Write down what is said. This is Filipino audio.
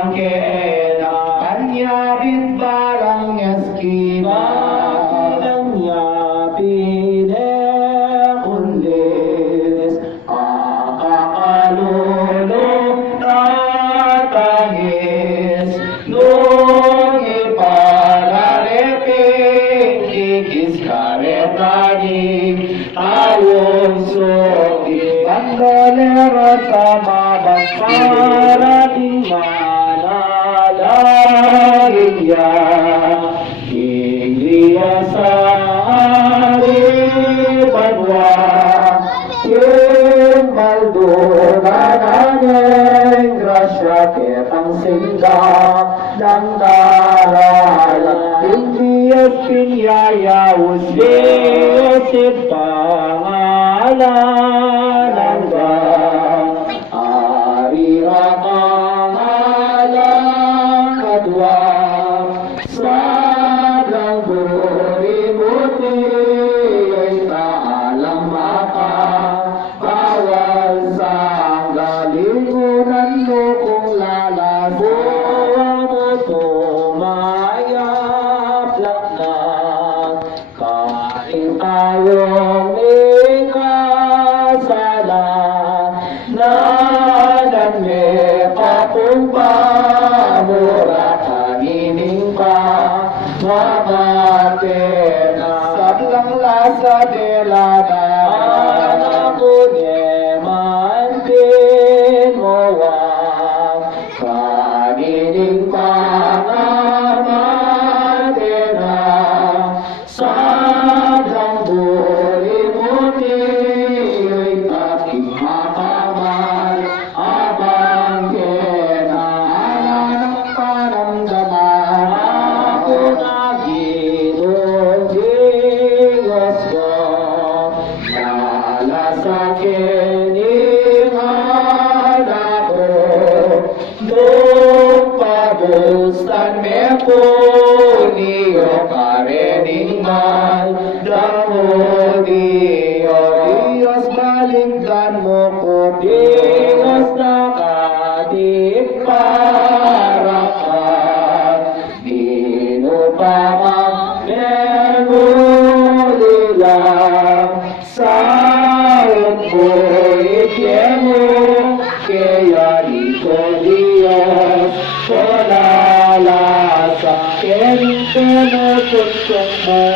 bangkena anyabit barang yaskina ang yapine kulis akakalulong tatangis nung iparareping kikis karetaging tawong suki bandolero sa mabagparating manalangin niya iglesia sa Aribadwa yung maldunan ng grasya kitang sinda ng darala hindi at pinyayawos Diyos ipangalan ng Arira pangalan kadwa sa buri-buti ay taalang maka bawal sa galingunan mo kung lalabo mo tumayap lang na kaing tayong ikasala na nagmepa kung pamura kagining pa mamatena sablang lasa de la anak kunyeman din mo wang kagining pa mamatena sablang buri-buti ay aking makamal abang kena ng paramdaman ako naginong Diyos ko nalasakin ingad ako nung pabustan me po niyo karening man damo Diyos baligtan mo ko Diyos nakadik para ka dinupamang mergulila sa buhay-mo kaya dito Diyos kolala sa pinututong mo